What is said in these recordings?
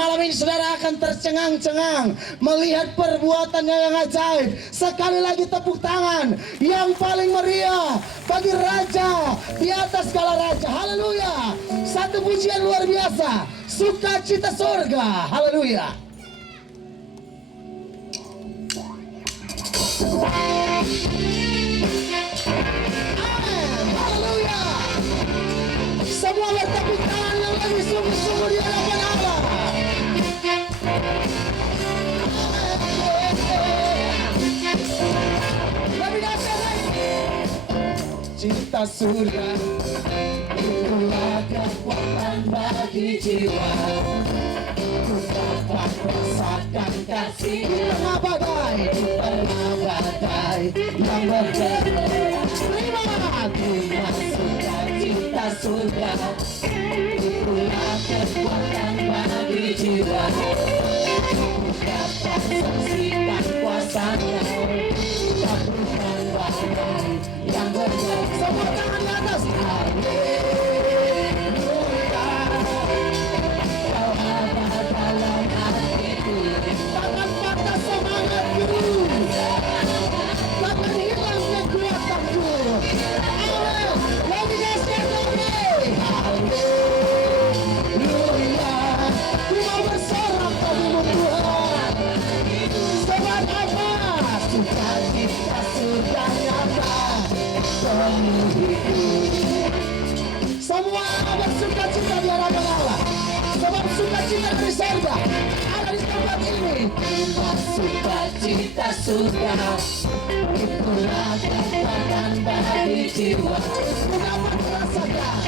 Malam ini saudara akan tercengang-cengang melihat perbuatannya yang ajaib. Sekali lagi tepuk tangan yang paling meriah bagi Raja di atas segala raja. Haleluya. Satu pujian luar biasa. Sukacita surga. Haleluya. Amin. Haleluya. Semua bertepuk tangan yang lebih sungguh-sungguh di hadapan Allah. Lebih dahsyat lagi. Cinta surga itulah kekuatan bagi jiwa. Ku dapat rasakan kasih di tengah badai, di tengah badai yang bergerak. Terima aku masukkan cinta surga. Itulah kekuatan bagi jiwa. Ku dapat saksikan kuasanya. Takutkan badai yang bergerak. Semua tangan di atas. Takkan patah semangatku, takkan hilang kekuatanku. Amin. Lebih dahsyat lagi. Haleluya. Ku mau bersorak padamu Tuhan. Sebab apa? Sukacita surga nyata penuhiku. Semua bersukacita di hadapan Allah. Sebab sukacita dari surga ada di tempat ini. Sukacita surga itulah kekuatan bagi jiwa. Ku dapat merasakan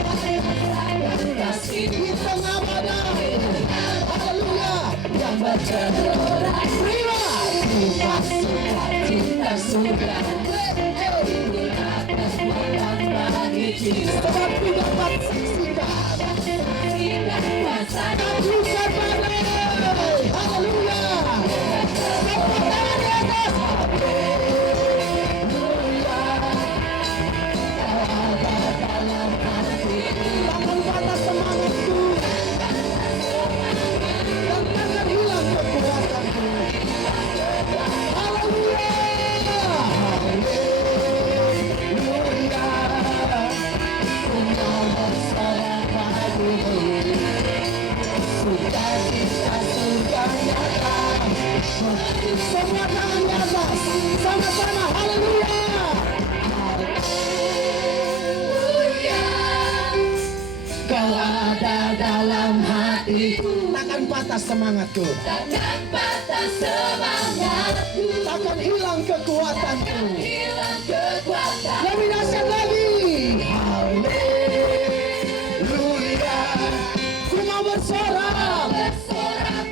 kasih di tengah badai. Haleluya. Yang bergerak. Terima. Sukacita surga itulah kekuatan bagi jiwa. Sebab ku dapat saksikan taklukan badai. Haleluya. Semua tangan di atas. Haleluya. Ada dalam hatiku. Takkan patah semangatku. Dan takkan hilang kekuatanku. Haleluya. Haleluya. Ku mau bersorak padamu. Sukacita surga nyata. Semua tangan di atas. Sama-sama. Haleluya. Haleluya. Kau ada dalam hatiku. Takkan patah semangatku. Takkan patah semangatku. Takkan hilang kekuatanku. Hilang kekuatan. Lebih dahsyat lagi. Haleluya. Ku mau bersorak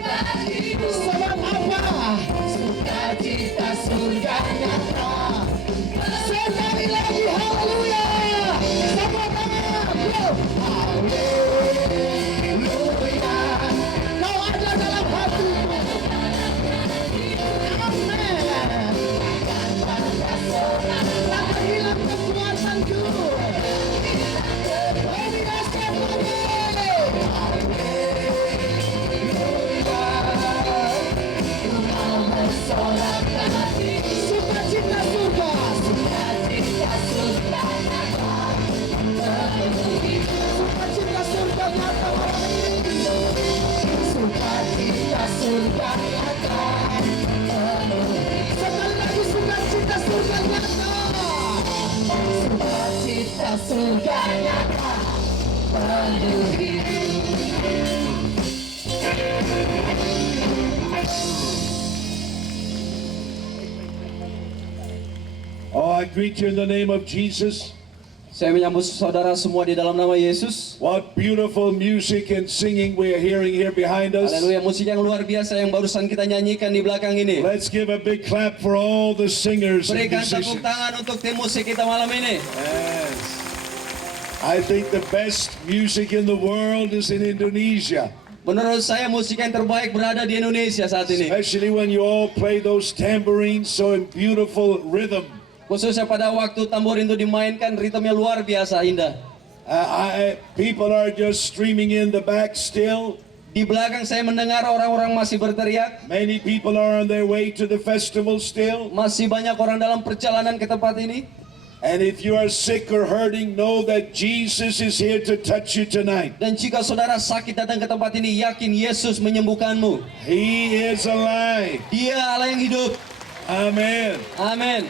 bagimu. Sebab apa? Sukacita surga nyata. Sekali lagi. Haleluya. Semua tangan. Haleluya. Kau ada dalam hatiku. Amin. Takkan hilang kekuatanku. Lebih dahsyat lagi. Sukacita surga. Sukacita surga nyata. Sukacita surga nyata malam ini. Sukacita surga nyata. Sekali lagi sukacita surga nyata. Sukacita surga nyata penuhiku. Oh, I greet you in the name of Jesus. Saya menyambut saudara semua di dalam nama Yesus. What beautiful music and singing we are hearing here behind us. Haleluya, musik yang luar biasa yang barusan kita nyanyikan di belakang ini. Let's give a big clap for all the singers and Berikan tepuk musicians. tangan untuk tim musik kita malam ini. Yes. I think the best music in the world is in Indonesia. Menurut saya musik yang terbaik berada di Indonesia saat ini. Especially when you all play those tambourines so in beautiful rhythm. Khususnya pada waktu tamborin itu dimainkan, ritmenya luar biasa indah. People are just streaming in the back still. Di belakang saya mendengar orang-orang masih berteriak. Many people are on their way to the festival still. Masih banyak orang dalam perjalanan ke tempat ini. And if you are sick or hurting, know that Jesus is here to touch you tonight. Dan jika saudara sakit datang ke tempat ini, yakin Yesus menyembuhkanmu. He is alive. Dia Allah yang hidup. Amen. Amin.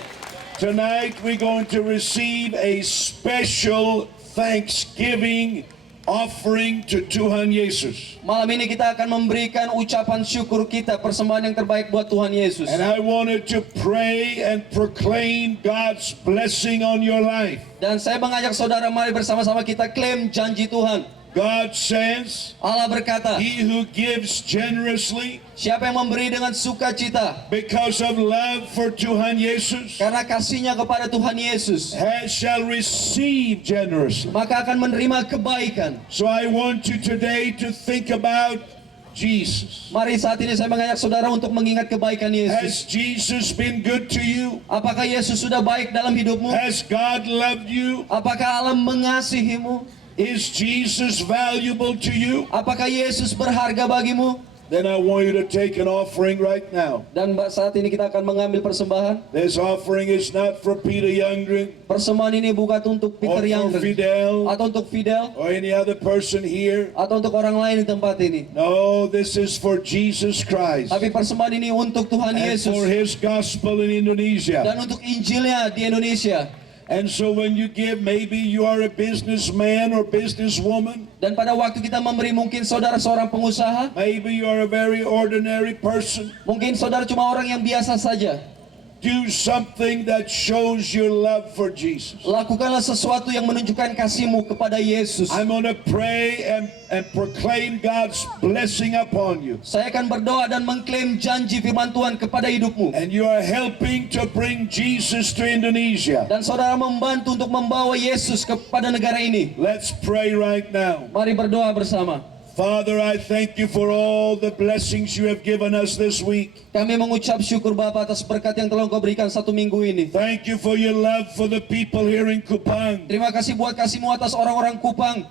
Tonight we're going to receive a special thanksgiving offering to Tuhan Yesus. Malam ini kita akan memberikan ucapan syukur kita, persembahan yang terbaik buat Tuhan Yesus. And I wanted to pray and proclaim God's blessing on your life. Dan saya mengajak saudara, mari bersama-sama kita klaim janji Tuhan. God says, Allah berkata, he who gives generously siapa yang memberi dengan sukacita because of love for Tuhan Yesus karena kasihnya kepada Tuhan Yesus, shall receive generously. maka akan menerima kebaikan. So I want you today to think about Jesus. Mari saat ini saya mengajak saudara untuk mengingat kebaikan Has Yesus. Jesus been good to you? Apakah Yesus sudah baik dalam hidupmu? Has God loved you? Apakah Allah mengasihimu? Is Jesus valuable to you? Apakah Yesus berharga bagimu? Then I want you to take an offering right now. Dan saat ini kita akan mengambil persembahan. This offering is not for Peter Youngren Persembahan ini bukan untuk or Peter for Youngren Fidel atau untuk Fidel or any other person here. atau untuk orang lain di tempat ini. No, this is for Jesus Christ Tapi persembahan ini untuk Tuhan and Yesus for His gospel in Indonesia. dan untuk Injilnya di Indonesia. And so when you give, maybe you are a businessman or businesswoman. Dan pada waktu kita memberi, mungkin saudara seorang pengusaha, Maybe you are a very ordinary person. mungkin saudara cuma orang yang biasa saja. Do something that shows your love for Jesus. Lakukanlah sesuatu yang menunjukkan kasihmu kepada Yesus. I'm going to pray and proclaim God's blessing upon you. Saya akan berdoa dan mengklaim janji firman Tuhan kepada hidupmu. And you are helping to bring Jesus to Indonesia. Dan saudara membantu untuk membawa Yesus kepada negara ini. Let's pray right now. Mari berdoa bersama. Father, I thank you for all the blessings you have given us this week. Kami mengucap syukur Bapa atas berkat yang telah Engkau berikan satu minggu ini. Thank you for your love for the people here in Kupang. Terima kasih buat kasih-Mu atas orang-orang Kupang.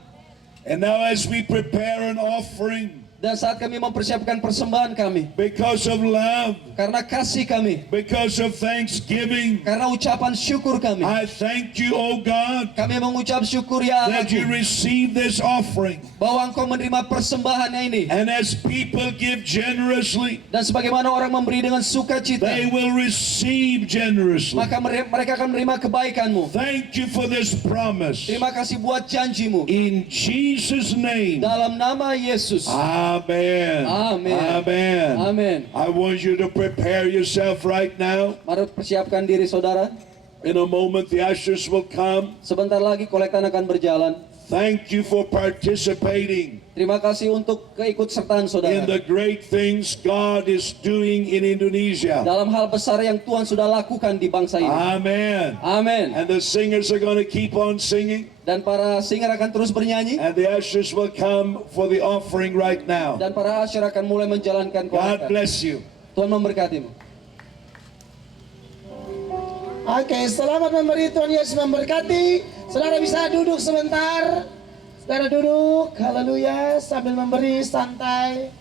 And now as we prepare an offering, Dan saat kami mempersiapkan persembahan kami, because of love, karena kasih kami, because of thanksgiving, karena ucapan syukur kami, I thank you, O God, kami mengucap syukur ya that you Allahku, receive this offering. bahwa Engkau menerima persembahannya ini. And as people give generously, Dan sebagaimana orang memberi dengan sukacita, they will receive generously. maka mereka akan menerima kebaikan-Mu. Thank you for this promise. Terima kasih buat janji-Mu. In Jesus' name, Dalam nama Yesus. amen. Amen. Amen. Amin. I want you to prepare yourself right now. Mari persiapkan diri saudara. In a moment, the ushers will come. Sebentar lagi kolektan akan berjalan. Thank you for participating Terima kasih untuk keikutsertaan in saudara. the great things God is doing in Indonesia. Dalam hal besar yang Tuhan sudah lakukan di bangsa ini. Amen. Amin. And the singers are going to keep on singing, Dan para singer akan terus bernyanyi. and the ushers will come for the offering right now. Dan para asyir akan mulai menjalankan God kolektan. bless you. Tuhan memberkatimu. Oke, selamat memberi, Tuhan Yesus memberkati. Saudara bisa duduk sebentar. Saudara duduk, haleluya, sambil memberi santai,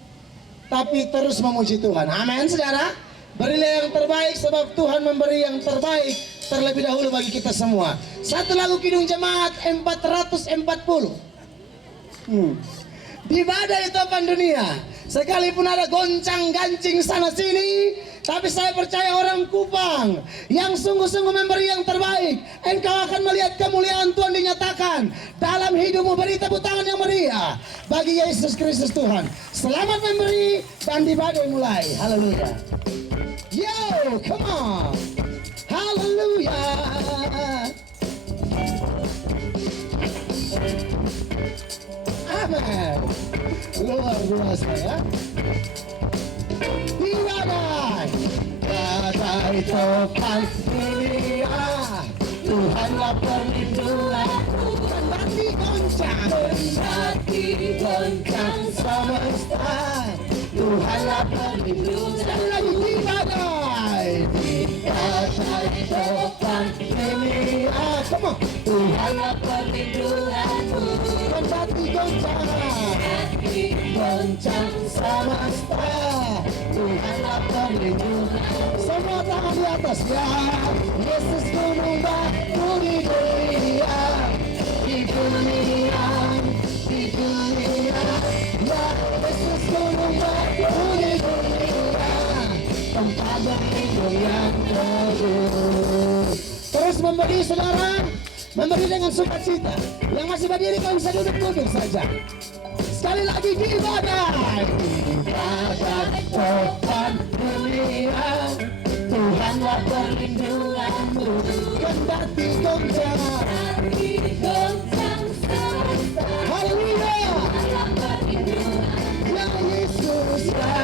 tapi terus memuji Tuhan. Amin, saudara. Berilah yang terbaik sebab Tuhan memberi yang terbaik terlebih dahulu bagi kita semua. Satu lagu Kidung Jemaat 440. Di badai topan dunia, sekalipun ada goncang gancing sana sini, tapi saya percaya orang Kupang yang sungguh-sungguh memberi yang terbaik, engkau akan melihat kemuliaan Tuhan dinyatakan dalam hidupmu. Beri tepuk tangan yang meriah bagi Yesus Kristus Tuhan. Selamat memberi dan di badai mulai. Haleluya. Yo, come on. Haleluya. Amin. Luar biasa ya. Di badai, badai topan dunia, Tuhanlah perlindunganku. Kendati goncang, semesta, Tuhanlah perlindungan. Sekali lagi di badai topan dunia, come on. Tuhanlah perlindunganku. Kendati goncang, goncang semesta, Tuhanlah perlindungan. Semua tangan di atas ya. Yesus gunung batu di dunia, di dunia, di dunia. Ya Yesus gunung batu di dunia, tempat berlindung yang teguh. Terus memberi saudara, memberi dengan sukacita. Yang masih berdiri kau bisa duduk saja. Sekali lagi di badai topan dunia, Tuhanlah perlindunganmu. Kendati goncang semesta, haleluya. Ya Yesus, ya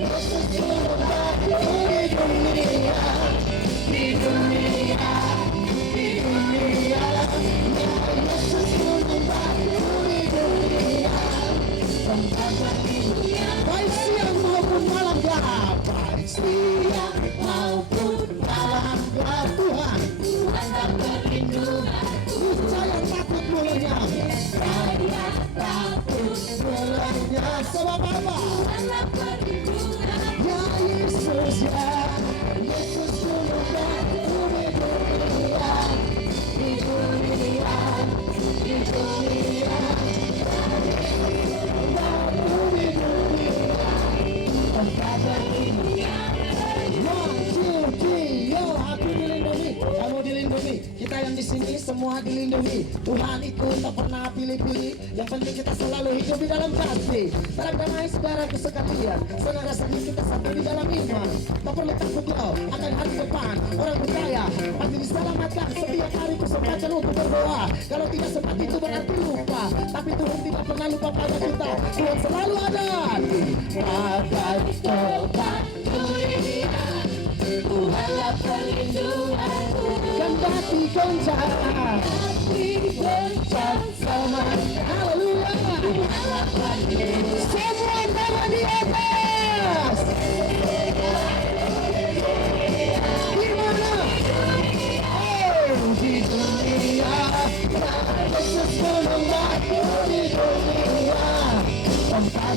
Yesus gunung batu di dunia, di dunia, di dunia. Ya Yesus gunung batu di dunia, tempat berlindung. Baik siang maupun malam gelap, baik siang maupun malam gelap, Tuhan saya takut mulanya, saya takut mulanya. Sebab apa? Ya Yesus, ya Yesus gunung batu di dunia, di dunia, di dunia. Batu di dunia, tempat berlindung. One, two, three, yo, aku dilindungi, kamu dilindungi, kita yang di sini semua dilindungi. Tuhan itu tak pernah pilih-pilih. Yang penting kita selalu hidup di dalam kasih. Salam damai saudaraku sekalian. Senang rasanya kita satu di dalam iman. Tak perlu takut loh akan hari depan. Orang percaya pasti diselamatkan. Setiap hari kesempatan untuk berdoa. Kalau tidak sempat itu berarti lupa. Tapi Tuhan tidak pernah lupa pada kita. Tuhan selalu ada di bagai topan dunia, Tuhanlah perlindunganku. Kendati goncang semesta, haleluya. Semua tangan di atas. Di mana? Oh, di dunia. Yesus gunung batu di dunia, tempat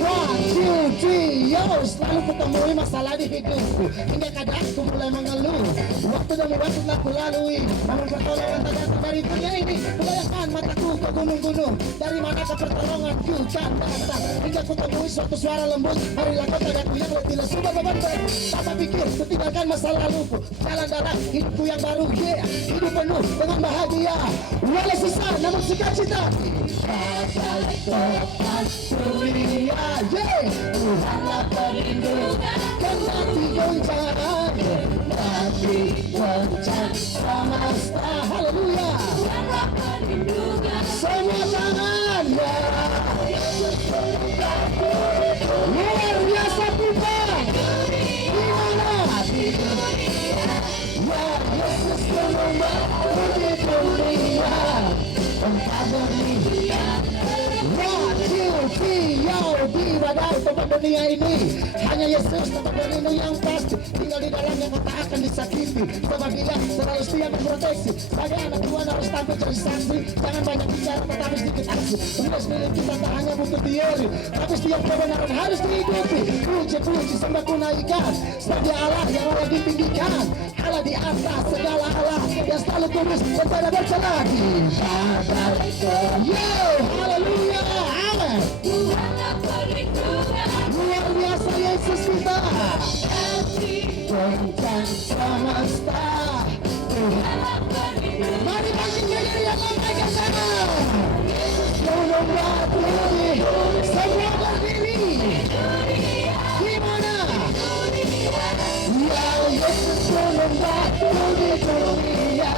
one, two, three, yo. Selalu kutemui masalah di hidupku, hingga kadang ku mulai mengeluh. Waktu demi waktu telah ku lalui, namun pertolongan tak datang dari dunia ini. Kubayangkan mataku ke gunung-gunung, dari mana ke pertolonganku kan datang. Hingga ku temui suatu suara lembut, marilah kau tagaku yang letih lesu beban berat. Tanpa pikir ku tinggalkan masa laluku, jalan dalam hidupku yang baru, yeah. Hidup penuh dengan bahagia, walau susah namun sukacita. Bagai topan dunia, yeah. Tuhanlah perlindungan. Kendati goncang, kendati goncang semesta, haleluya. Semua tangan, ya. Luar biasa Tuhan. Di mana? Di dunia. Ya Yesus gunung batu di dunia, tempat berlindung. One, two, three, yo. Di badai tempat dunia ini, hanya Yesus tempat berlindung yang pasti. Tinggal di dalamnya kau tak akan disakiti, sebab Dia selalu setia memproteksi. Sebagai anak Tuhan harus tampil jadi saksi. Jangan banyak bicara tetapi sedikit aksi. Tugas milik kita tak hanya butuh teori, tapi setiap kebenaran harus diikuti. Puji-puji sembah ku naikkan, sebagai Allah yang Allah ditinggikan, Allah di atas segala Allah yang selalu kudus dan tidak bercelah. Yo, haleluya, amin. Luar biasa Yesus kita. Goncang semesta, mari bangkit nyanyi yang lambaikan tangan. Gunung batu di semua berdiri. Di mana? Ya Yesus gunung batu di dunia,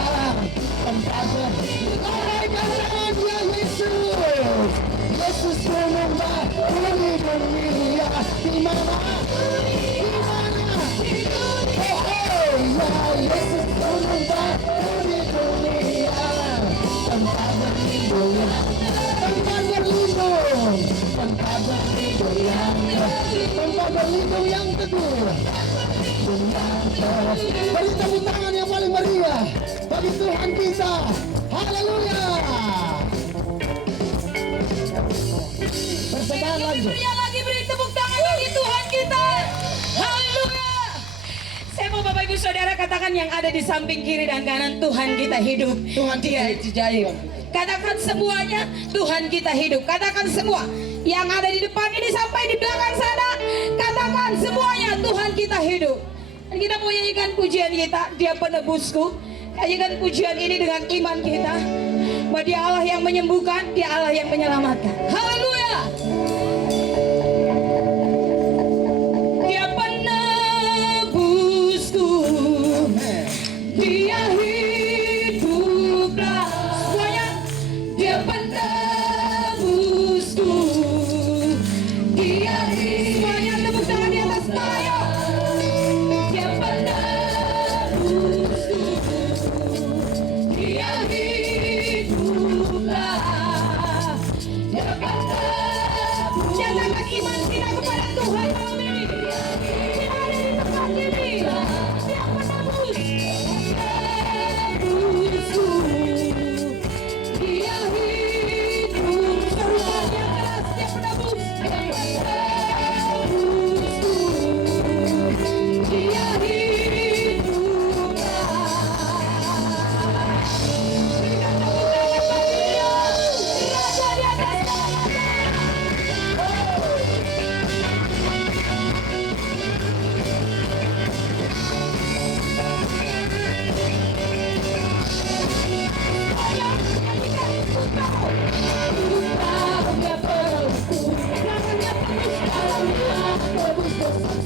tempat lambaikan tangan. Ya Yesus, Yesus gunung batu di dunia. Di mana? Di mana? Ya Yesus gunung batu di dunia, tempat berlindung, tempat berlindung, tempat berlindung yang teguh. Beri tepuk tangan yang paling meriah bagi Tuhan kita. Haleluya. Persembahan Lebih lanjut. meriah lagi, beri tepuk tangan bagi Tuhan kita. Haleluya. Saya mau Bapak Ibu Saudara katakan yang ada di samping kiri dan kanan, Tuhan kita hidup. Tuhan kita Dia hidup. jaya. Katakan semuanya, Tuhan kita hidup. Katakan semua yang ada di depan ini sampai di belakang sana. Katakan semuanya, Tuhan kita hidup. Dan kita mau nyanyikan pujian kita, Dia penebusku. Nyanyikan pujian ini dengan iman kita, bahwa Dia Allah yang menyembuhkan, Dia Allah yang menyelamatkan. Haleluya. Dia penebusku, Dia hiduplah. Semuanya, Dia penebusku, Dia hidup. Semuanya tepuk tangan di atas kepala. Dia penebusku, Dia hiduplah. Dia penebus. Nyatakan iman kita kepada Tuhan malam ini. Dia ada di tempat ini. Dia penebus. Penebusku. Dia hidup. Seruan yang keras, Dia penebus. Dia penebusku. Dia hiduplah. Berikan tepuk tangan bagi Dia, Raja di atas segalanya. Dia penebus.